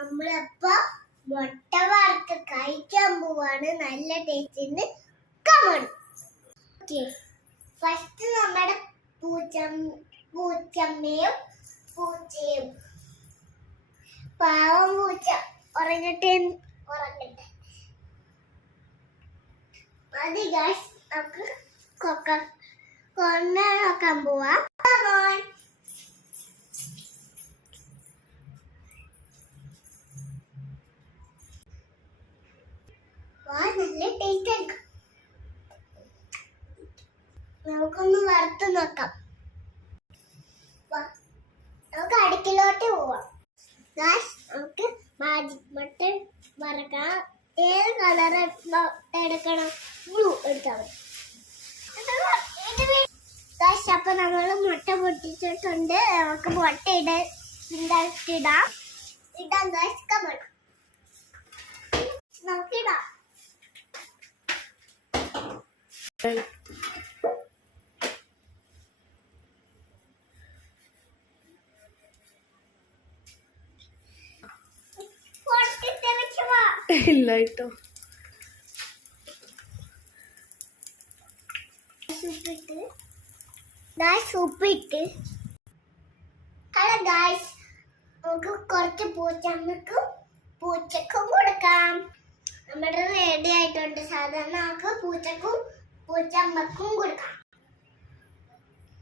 നമ്മളിപ്പോ മുട്ട വറുത്ത് കഴിക്കാൻ പോവാണ്. നല്ല ടേസ്റ്റിന് കമൺ. ഓക്കെ, ഫസ്റ്റ് നമ്മുടെ പൂച്ചമ്മയും പൂച്ചയും. പാവം പൂച്ച ഉറങ്ങട്ടെ. മതി ഗൈസ്, നമുക്ക് നോക്കാൻ പോവാ. നല്ല ടേസ്റ്റ് ആയിരിക്കും. നമുക്കൊന്ന് വറുത്ത് നോക്കാം. നമുക്ക് അടുക്കിലോട്ട് പോവാം. നമുക്ക് മാജിക് മട്ടൺ വറക്കാം. ഏത് കളർ എടുക്കണം? ബ്ലൂ എടുത്താൽ മതി. അപ്പൊ നമ്മൾ മുട്ട പൊട്ടിച്ചിട്ടുണ്ട്. നമുക്ക് മുട്ട ഇടാം. കമൺ, നമുക്കിടാം. ഇല്ല കേട്ടോ. ഉപ്പിട്ട് നമുക്ക് കുറച്ച് പൂച്ചക്കും കൊടുക്കാം. നമ്മുടെ റെഡി ആയിട്ടുണ്ട്. സാധാരണ നമുക്ക് പൂച്ചമ്മക്കും കൊടുക്കാം.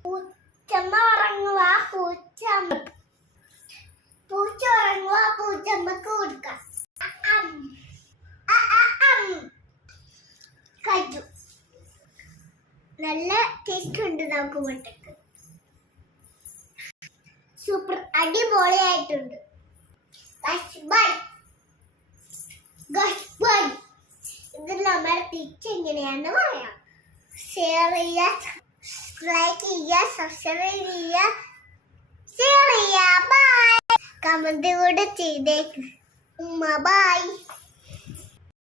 പൂച്ചമ്മ ഉറങ്ങുക, പൂച്ച ഉറങ്ങുക, പൂച്ചമ്മക്ക് കൊടുക്കാം. കഴിച്ചു. നല്ല ടേസ്റ്റ് ഉണ്ട്. നമുക്ക് മുട്ടക്ക് സൂപ്പർ അടിപൊളിയായിട്ടുണ്ട്. ഇത് നമ്മുടെ തിരിച്ച് എങ്ങനെയാന്ന് പറയാം. ഷെയർ ചെയ്യുക, ലൈക്ക് ചെയ്യുക, സബ്സ്ക്രൈബ് ചെയ്യുക, ഷെയർ ചെയ്യുക. ബൈ. കമന്റ് കൂടെ ചെയ്തേക്ക്. ബൈ.